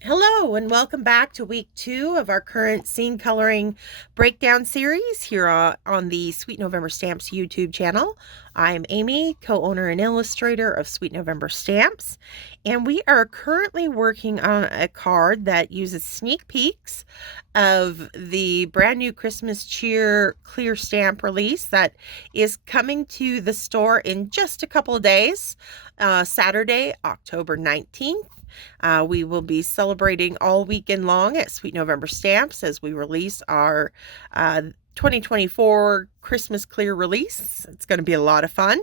Hello and welcome back to week 2 of our current scene coloring breakdown series here on the Sweet November Stamps YouTube channel. I'm Amy, co-owner and illustrator of Sweet November Stamps, and we are currently working on a card that uses sneak peeks of the brand new Christmas Cheer clear stamp release that is coming to the store in just a couple of days, Saturday, October 19th. We will be celebrating all weekend long at Sweet November Stamps as we release our 2024 Christmas Clear release. It's going to be a lot of fun.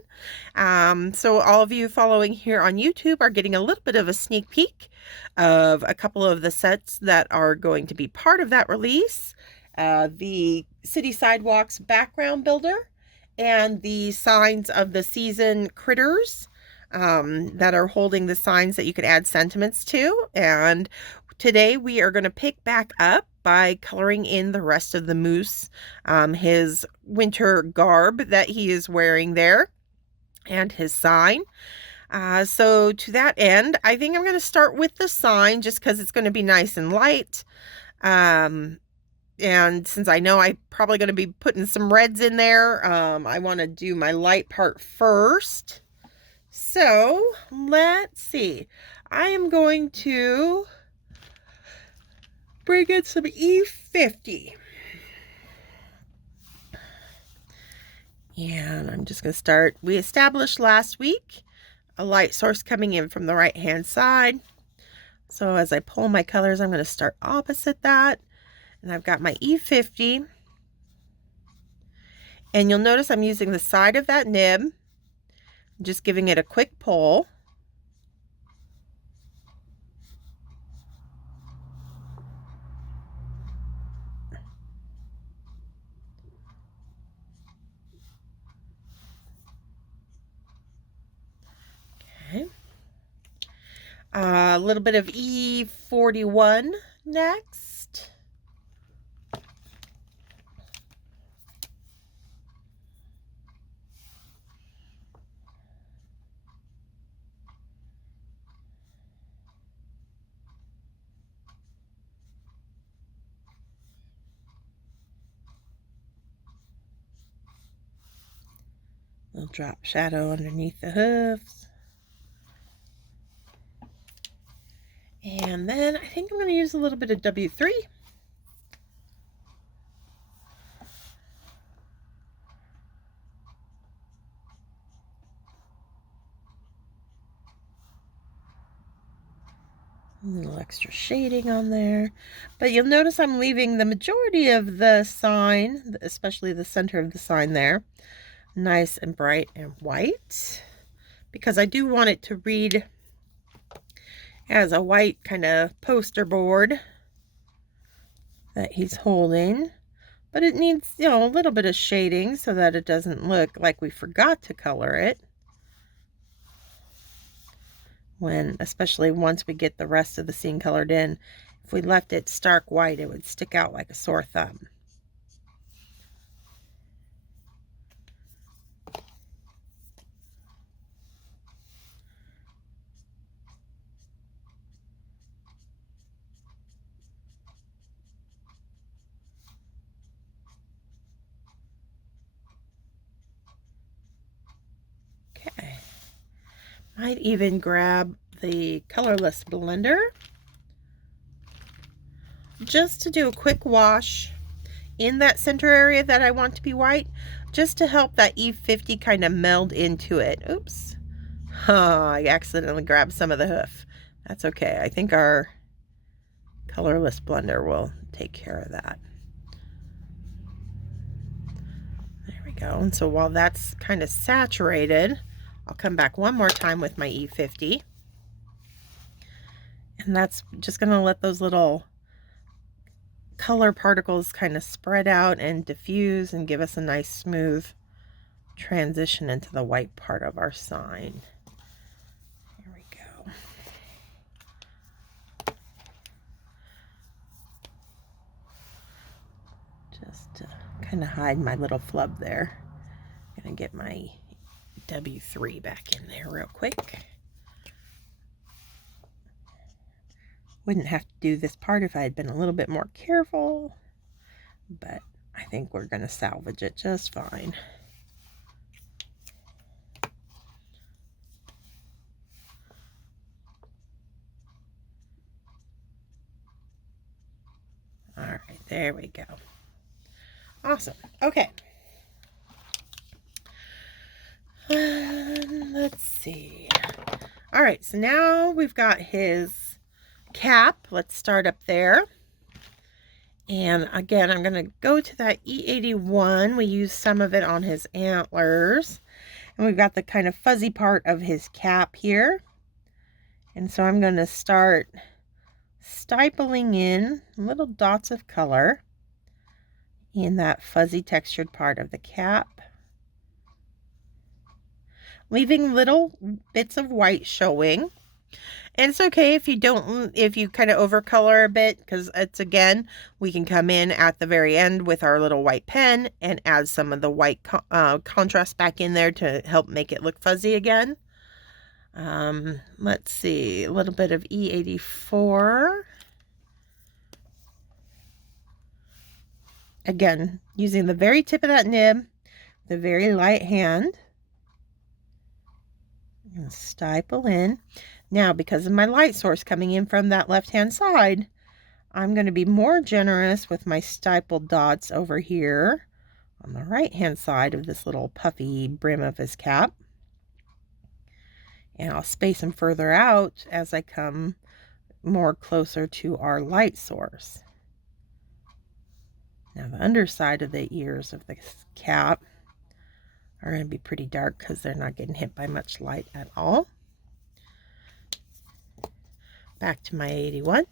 So all of you following here on YouTube are getting a little bit of a sneak peek of a couple of the sets that are going to be part of that release. The City Sidewalks background builder and the Signs of the Season critters that are holding the signs that you could add sentiments to. And today we are going to pick back up by coloring in the rest of the moose, his winter garb that he is wearing there, and his sign. So to that end, I think I'm going to start with the sign just because it's going to be nice and light. And since I know I'm probably going to be putting some reds in there, I want to do my light part first. So let's see. I am going to bring in some E50. And I'm just going to start. We established last week a light source coming in from the right hand side. So as I pull my colors, I'm going to start opposite that. And I've got my E50. And you'll notice I'm using the side of that nib. Just giving it a quick pull. Okay. A little bit of E41 next. Little drop shadow underneath the hooves. And then I think I'm going to use a little bit of W3. A little extra shading on there. But you'll notice I'm leaving the majority of the sign, especially the center of the sign there, nice and bright and white, because I do want it to read as a white kind of poster board that he's holding, but it needs, you know, a little bit of shading so that it doesn't look like we forgot to color it, when, especially once we get the rest of the scene colored in. If we left it stark white, it would stick out like a sore thumb. Okay. Might even grab the colorless blender just to do a quick wash in that center area that I want to be white, just to help that E50 kind of meld into it. Oops. I accidentally grabbed some of the hoof. That's okay. I think our colorless blender will take care of that. There we go. And so while that's kind of saturated, I'll come back one more time with my E50. And that's just going to let those little color particles kind of spread out and diffuse and give us a nice smooth transition into the white part of our sign. Here we go. Just to kind of hide my little flub there. I'm going to get my W3 back in there real quick. Wouldn't have to do this part if I had been a little bit more careful, but I think we're going to salvage it just fine. All right, there we go. Awesome. Okay. Let's see. All right, so now we've got his cap. Let's start up there. And again, I'm going to go to that E81. We used some of it on his antlers. And we've got the kind of fuzzy part of his cap here. And so I'm going to start stippling in little dots of color in that fuzzy textured part of the cap, leaving little bits of white showing. And it's okay if you don't, if you kind of overcolor a bit, because it's, again, we can come in at the very end with our little white pen and add some of the white contrast back in there to help make it look fuzzy again. Let's see, a little bit of E84. Again, using the very tip of that nib, the very light hand. And stipple in. Now, because of my light source coming in from that left-hand side, I'm going to be more generous with my stippled dots over here on the right-hand side of this little puffy brim of his cap. And I'll space them further out as I come more closer to our light source. Now, the underside of the ears of the cap are going to be pretty dark because they're not getting hit by much light at all. Back to my 81.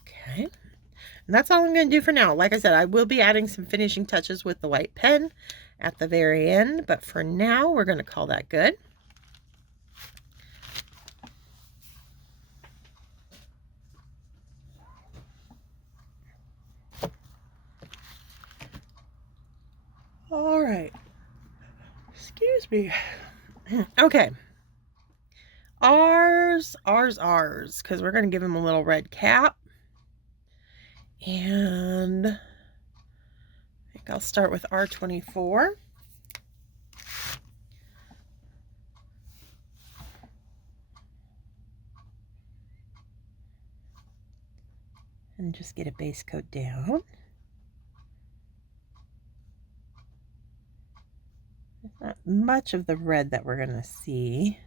Okay, and that's all I'm going to do for now. Like I said, I will be adding some finishing touches with the white pen at the very end, but for now, we're going to call that good. All right. Excuse me. Okay. R's, because we're going to give him a little red cap. And I think I'll start with R24. And just get a base coat down. There's not much of the red that we're going to see.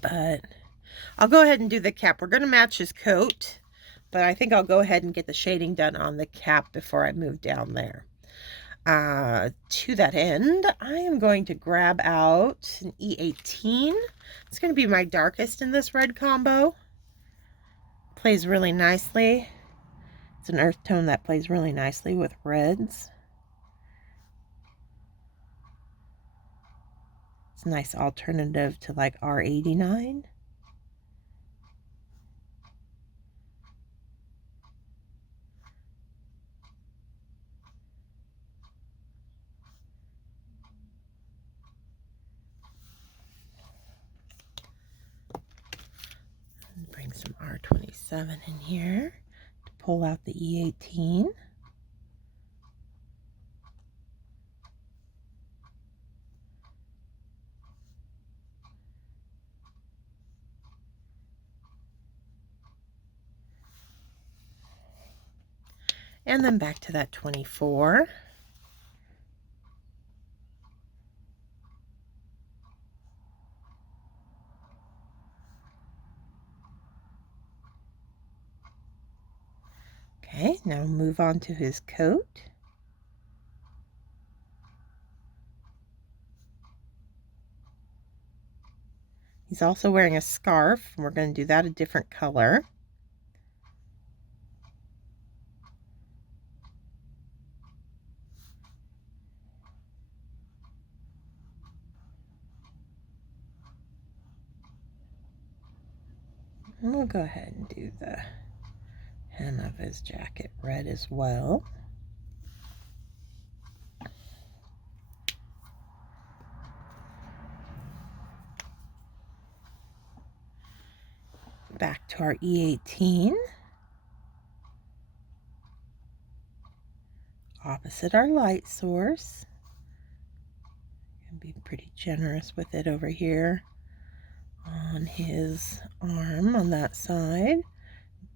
But I'll go ahead and do the cap. We're going to match his coat, but I think I'll go ahead and get the shading done on the cap before I move down there. To that end, I am going to grab out an E18. It's going to be my darkest in this red combo. Plays really nicely. It's an earth tone that plays really nicely with reds. It's a nice alternative to like R89. Bring some R27 in here to pull out the E18. And then back to that 24. Okay, now move on to his coat. He's also wearing a scarf, and we're going to do that a different color. And we'll go ahead and do the hem of his jacket red as well. Back to our E18. Opposite our light source. And be pretty generous with it over here on his arm on that side.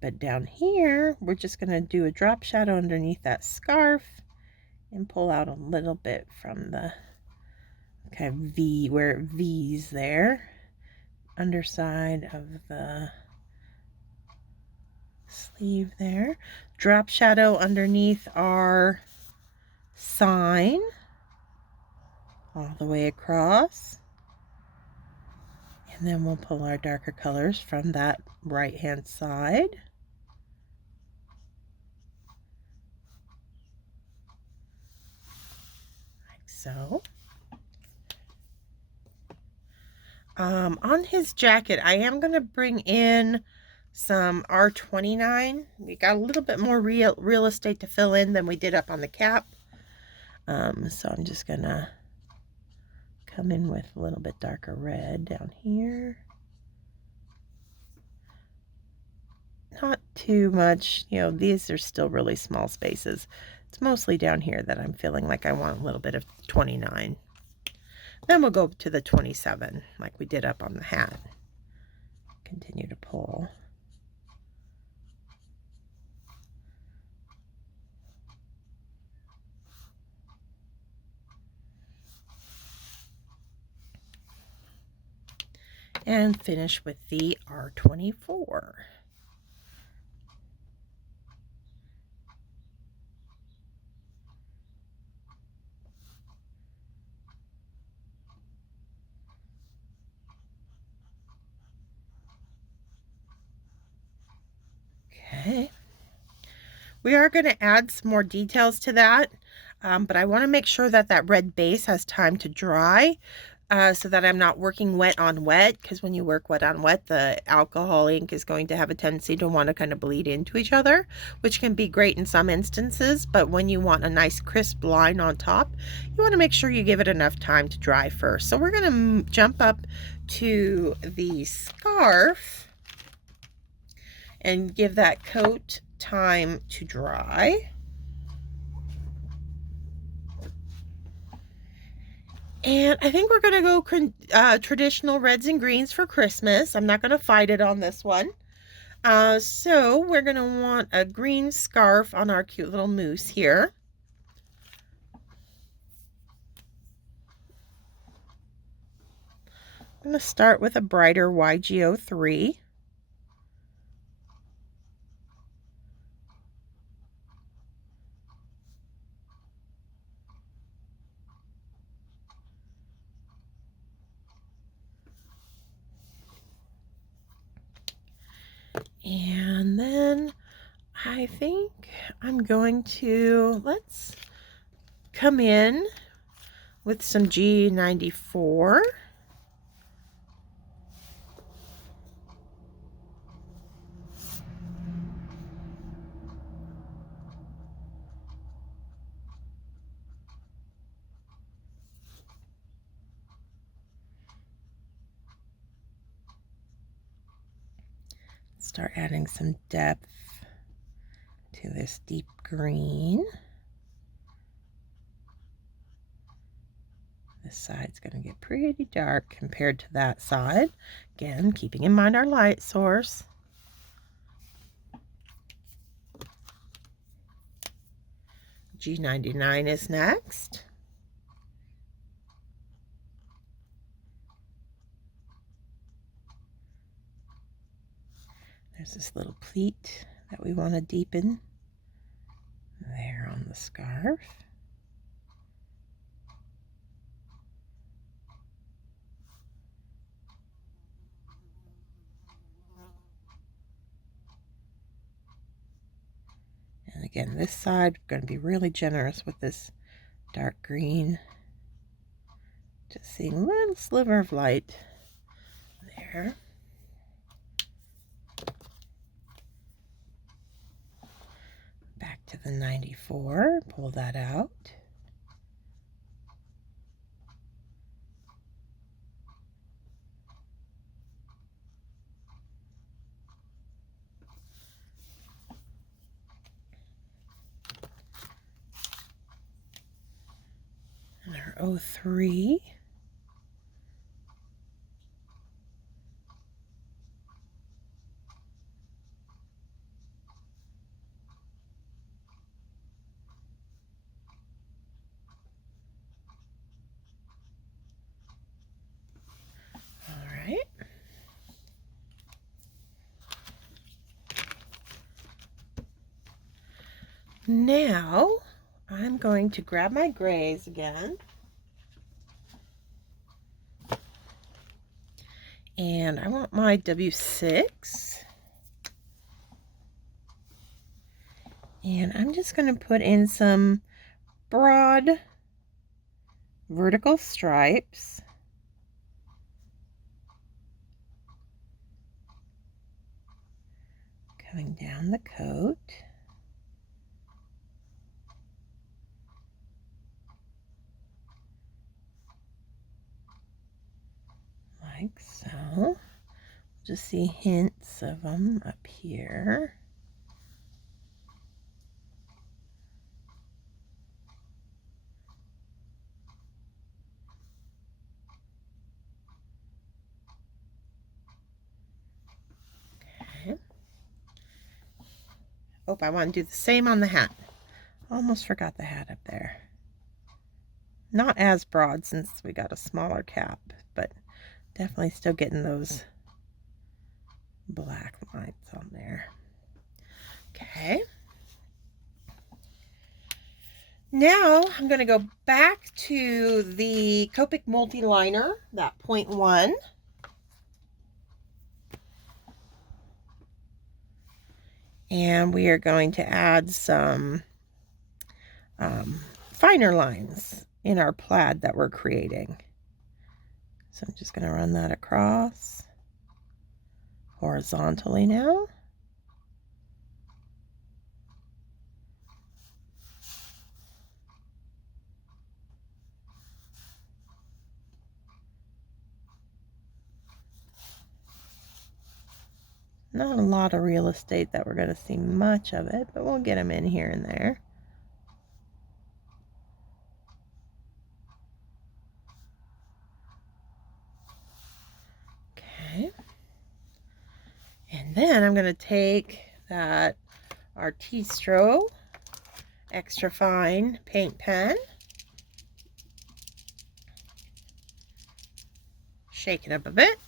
But down here, we're just going to do a drop shadow underneath that scarf and pull out a little bit from the kind of V, where it V's there, underside of the sleeve there. Drop shadow underneath our sign all the way across. And then we'll pull our darker colors from that right hand side. Like so. On his jacket, I am going to bring in some R29. We got a little bit more real estate to fill in than we did up on the cap. So I'm just going to come in with a little bit darker red down here. Not too much, you know, these are still really small spaces. It's mostly down here that I'm feeling like I want a little bit of 29. Then we'll go to the 27 like we did up on the hat. Continue to pull. And finish with the R24. Okay. We are going to add some more details to that, but I want to make sure that that red base has time to dry. So that I'm not working wet on wet, because when you work wet on wet, the alcohol ink is going to have a tendency to want to kind of bleed into each other, which can be great in some instances, but when you want a nice crisp line on top, you want to make sure you give it enough time to dry first. So we're going to jump up to the scarf and give that coat time to dry. And I think we're going to go traditional reds and greens for Christmas. I'm not going to fight it on this one. So we're going to want a green scarf on our cute little moose here. I'm going to start with a brighter YG03. And then I think I'm going to, let's come in with some G94. Start adding some depth to this deep green. This side's going to get pretty dark compared to that side. Again, keeping in mind our light source. G99 is next. There's this little pleat that we want to deepen there on the scarf. And again, this side, we're going to be really generous with this dark green. Just seeing a little sliver of light there. to the 94, pull that out. And our 03. Now I'm going to grab my grays again, and I want my W6, and I'm just going to put in some broad vertical stripes. Coming down the coat. Like so. Just see hints of them up here. Okay. Oh, I want to do the same on the hat. Almost forgot the hat up there. Not as broad since we got a smaller cap, but definitely still getting those black lines on there. Okay. Now I'm going to go back to the Copic Multiliner, that 0.1. And we are going to add some finer lines in our plaid that we're creating. So I'm just going to run that across horizontally now. Not a lot of real estate that we're going to see much of it, but we'll get them in here and there. Okay. And then I'm going to take that Artisto extra fine paint pen, shake it up a bit,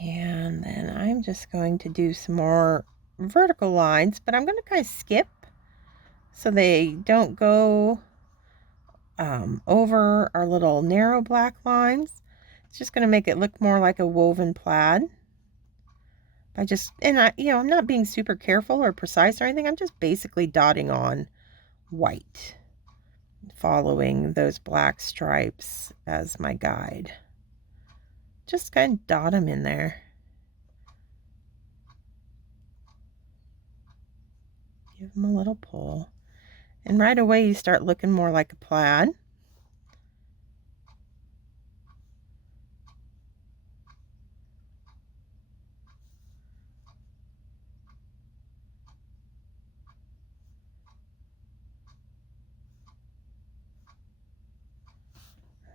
and then I'm just going to do some more vertical lines, but I'm going to kind of skip so they don't go over our little narrow black lines. It's just going to make it look more like a woven plaid. I'm not being super careful or precise or anything. I'm just basically dotting on white, following those black stripes as my guide. Just kind of dot them in there. Give them a little pull. And right away you start looking more like a plaid.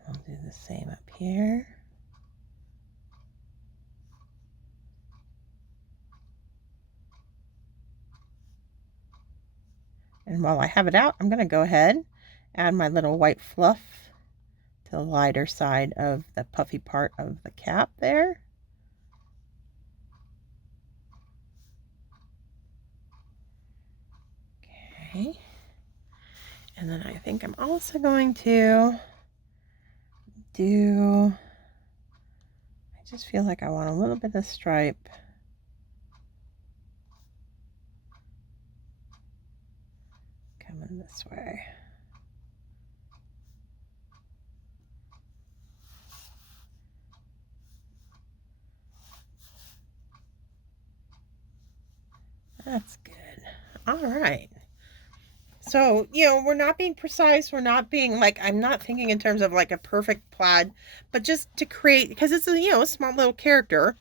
I'll do the same up here. And while I have it out, I'm going to go ahead, add my little white fluff to the lighter side of the puffy part of the cap there. Okay. And then I think I'm also going to I just feel like I want a little bit of stripe coming this way. That's good. All right. So, you know, we're not being precise. We're not being like, I'm not thinking in terms of like a perfect plaid, but just to create, because it's a, you know, a small little character,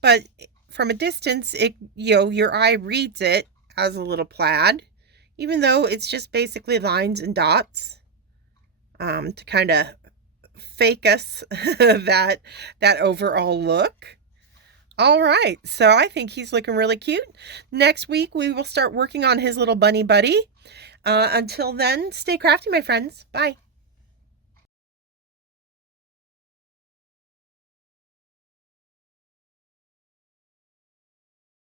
but from a distance, it, you know, your eye reads it as a little plaid, even though it's just basically lines and dots, to kind of fake us that overall look. All right, so I think he's looking really cute. Next week, we will start working on his little bunny buddy. Until then, stay crafty, my friends. Bye.